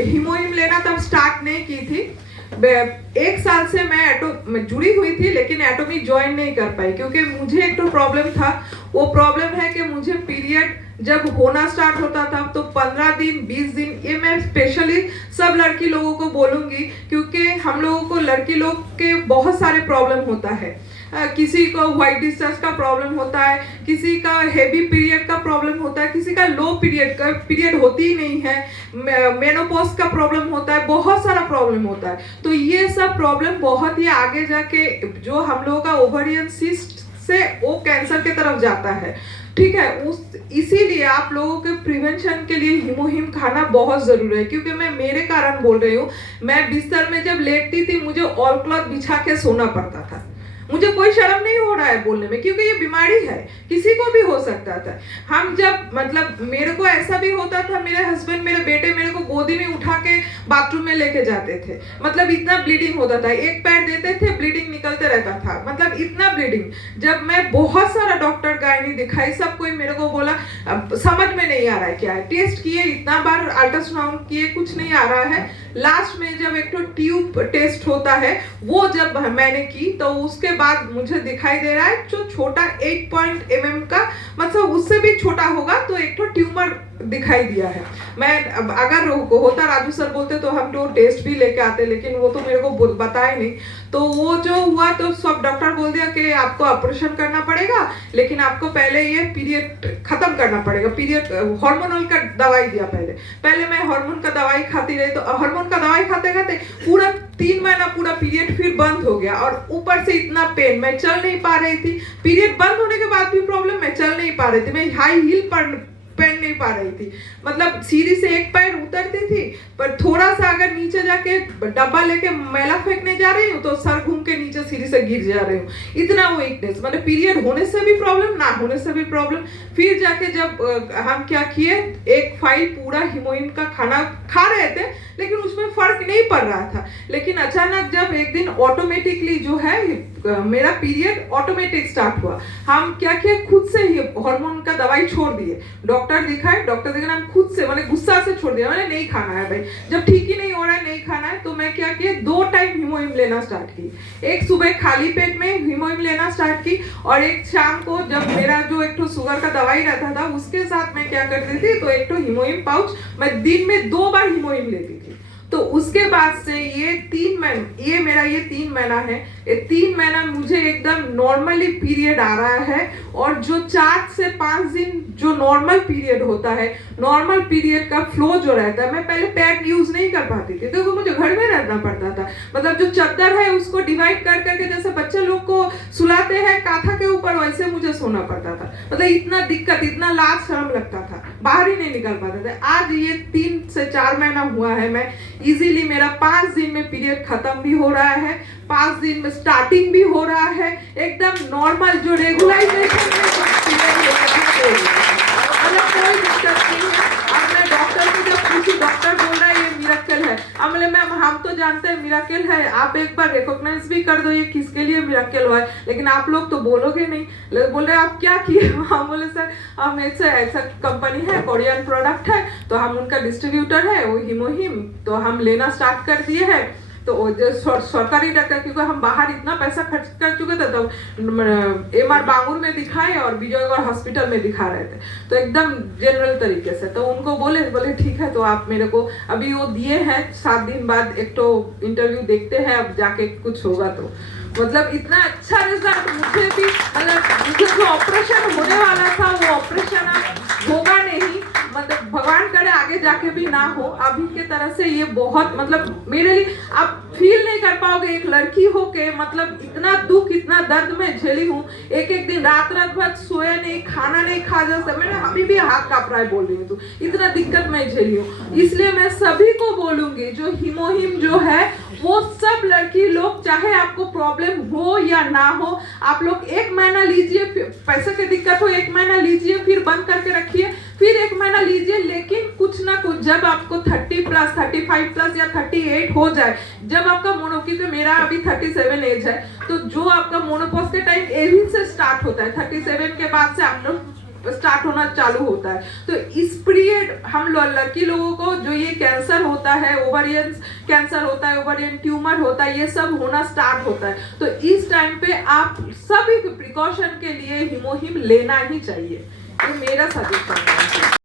हीमोहिम लेना तब स्टार्ट नहीं की थी। 1 साल से मैं जुड़ी हुई थी, लेकिन एटोमी ज्वाइन नहीं कर पाई क्योंकि मुझे एक तो प्रॉब्लम था। वो प्रॉब्लम है कि मुझे पीरियड जब होना स्टार्ट होता था तो 15 दिन 20 दिन, ये मैं स्पेशली सब लड़की लोगों को बोलूँगी क्योंकि हम लोगों को लड़की लोग के बहुत सारे प्रॉब्लम होता है। किसी को व्हाइट डिस्चार्ज का प्रॉब्लम होता है, किसी का हेवी पीरियड का प्रॉब्लम होता है, किसी का लो पीरियड होती ही नहीं है, मेनोपॉज का प्रॉब्लम होता है, बहुत सारा प्रॉब्लम होता है। तो ये सब प्रॉब्लम बहुत ही आगे जाके जो हम लोगों का ओवरियन सिस्ट से वो कैंसर के तरफ जाता है। ठीक है, इसीलिए आप लोगों के प्रिवेंशन के लिए हीमोहिम खाना बहुत जरूरी है। क्योंकि मैं मेरे कारण बोल रही हूँ, मैं बिस्तर में जब लेटती थी मुझे ऑल क्लॉथ बिछा के सोना पड़ता था। मुझे कोई शर्म नहीं हो रहा है बोलने में, क्योंकि ये बीमारी है, किसी को भी हो सकता था। हम जब मतलब मेरे को ऐसा भी होता था, मेरे हस्बैंड मेरे बेटे मेरे को गोदी में उठा के बाथरूम में लेके जाते थे, मतलब इतना ब्लीडिंग होता था। एक पैर देते थे ब्लीडिंग निकलते रहता था, मतलब इतना ब्लीडिंग। जब मैं बहुत सारा डॉक्टर गायनी दिखाई, सब कोई मेरे को बोला समझ में नहीं आ रहा है क्या है, टेस्ट किए इतना बार, अल्ट्रासाउंड किए, कुछ नहीं आ रहा है। लास्ट में जब एक तो ट्यूब टेस्ट होता है वो जब मैंने की तो उसके बाद मुझे दिखाई दे रहा है जो छोटा 8 mm का, मतलब उससे भी छोटा होगा, तो एक तो ट्यूमर दिखाई दिया है। मैं अगर होता राजू सर बोलते तो हम तो टेस्ट भी लेके आते, लेकिन वो तो मेरे को बताया नहीं। तो वो जो हुआ तो सब डॉक्टर बोल दिया कि आपको ऑपरेशन करना पड़ेगा, लेकिन आपको पहले ये पीरियड खत्म करना पड़ेगा। पीरियड हार्मोनल का दवाई दिया पहले मैं हार्मोन का दवाई खाती रही, तो हार्मोन का दवाई खाते खाते पूरा 3 महीना पूरा पीरियड फिर बंद हो गया, और ऊपर से इतना पेन, मैं चल नहीं पा रही थी। पीरियड बंद होने के बाद भी प्रॉब्लम, मैं चल नहीं पा रही थी, मैं हाई हील पर पहन नहीं पा रही थी, मतलब सीढ़ी से एक पैर उतरती थी, पर थोड़ा सा अगर नीचे जाके डब्बा लेके मैला फेंकने जा रही हूँ तो सर घूम के नीचे सीढ़ी से गिर जा रही हूँ। इतना वीकनेस, मतलब पीरियड होने से भी प्रॉब्लम, ना होने से भी प्रॉब्लम। फिर जाके जब हम क्या किए, एक फाइल पूरा हीमोहिम का खाना खा रहे थे, लेकिन उसमें फर्क नहीं पड़ रहा था। लेकिन अचानक जब एक दिन ऑटोमेटिकली जो है मेरा पीरियड ऑटोमेटिक स्टार्ट हुआ, हम क्या किए, खुद से ही हार्मोन का दवाई छोड़ दिए। डॉक्टर दिखाए, डॉक्टर दिखाना, हम खुद से मैंने गुस्सा से छोड़ दिया, मैंने नहीं खाना है भाई, जब ठीक ही नहीं हो रहा है नहीं खाना है। तो मैं क्या किया, 2 टाइम हीमोहिम लेना स्टार्ट की। एक सुबह खाली पेट में हीमोहिम लेना स्टार्ट की, और एक शाम को जब मेरा जो एक तो शुगर का दवाई रहता था उसके साथ मैं क्या करती थी, तो एक तो हीमोहिम पाउच मैं दिन में 2 बार हीमोहिम लेती थी। तो उसके बाद से ये 3 महीना, ये मेरा ये 3 महीना है, ये 3 महीना मुझे एकदम नॉर्मली पीरियड आ रहा है। और जो 4 से 5 दिन जो नॉर्मल पीरियड होता है, नॉर्मल पीरियड का फ्लो जो रहता है, मैं पहले पैड यूज नहीं कर पाती थी, तो मुझे घर में रहना पड़ता था। मतलब जो चादर है उसको डिवाइड कर करके, जैसे बच्चे लोग को सुलाते हैं काथा के ऊपर, वैसे मुझे सोना पड़ता था। मतलब इतना दिक्कत, इतना लाज शर्म लगता था, बाहर ही नहीं निकल पाते थे। आज ये 3 से 4 महीना हुआ है, मैं इजीली मेरा 5 दिन में पीरियड खत्म भी हो रहा है, 5 दिन में स्टार्टिंग भी हो रहा है, एकदम नॉर्मल जो रेगुलाइजेशन है मतलब कोई दिक्कत नहीं है। अब मैं डॉक्टर से जब पूछी, डॉक्टर बोल रहा है ये मिरेकल है। अब बोले मैम हम तो जानते हैं मिरेकल है, आप एक बार रिकॉग्नाइज भी कर दो ये किसके लिए मिरेकल हुआ है, लेकिन आप लोग तो बोलोगे नहीं। बोल रहे आप क्या किए, हम बोले सर हम ऐसा कंपनी है, कोरियन प्रोडक्ट है, तो हम उनका डिस्ट्रीब्यूटर है वो हीमोहिम, तो हम लेना स्टार्ट कर दिए हैं। तो जो सरकारी डॉक्टर, क्योंकि हम बाहर इतना पैसा खर्च कर चुके थे, तो MR बांगुर में दिखाए और विजयगढ़ हॉस्पिटल में दिखा रहे थे, तो एकदम जनरल तरीके से। तो उनको बोले ठीक है, तो आप मेरे को अभी वो दिए हैं, 7 दिन बाद एक तो इंटरव्यू देखते हैं, अब जाके कुछ होगा तो मतलब इतना अच्छा रिजल्ट मुझे भी, मतलब मुझे जो ऑपरेशन होने वाला था वो ऑपरेशन होगा नहीं, मतलब भगवान करे आगे जाके भी ना हो। अभी के तरह से ये बहुत, मतलब मेरे लिए आप फील नहीं कर पाओगे, एक लड़की हो के मतलब इतना दुख, इतना दर्द में झेली हूँ। एक दिन रात भर सोया नहीं, खाना नहीं खा जा सकता, मैंने अभी भी हाथ कांप रहा है बोल रही हूँ, तो इतना दिक्कत मैं झेली हूँ। इसलिए मैं सभी को बोलूंगी, जो हीमोहिम जो है वो सब लड़की लोग, चाहे आपको प्रॉब्लम हो या ना हो, आप लोग 1 महीना लीजिए, पैसे की दिक्कत हो 1 महीना लीजिए, फिर बंद करके रखिए, फिर 1 महीना लीजिए, लेकिन कुछ ना कुछ जब आपको 30+, 35+ या 38 हो जाए, जब आपका मोनोपॉज, तो मेरा अभी 37 एज है, तो जो आपका मोनोपॉज के टाइम एविन से स्टार्ट होता है, 37 के बाद से आप लोग स्टार्ट होना चालू होता है। तो इस पीरियड हम लड़की लोगों को जो ये कैंसर होता है, ओवरियन कैंसर होता है, ओवरियन ट्यूमर होता है, ये सब होना स्टार्ट होता है। तो इस टाइम पे आप सभी प्रिकॉशन के लिए हिमोहिम लेना ही चाहिए, ये मेरा सजेशन है।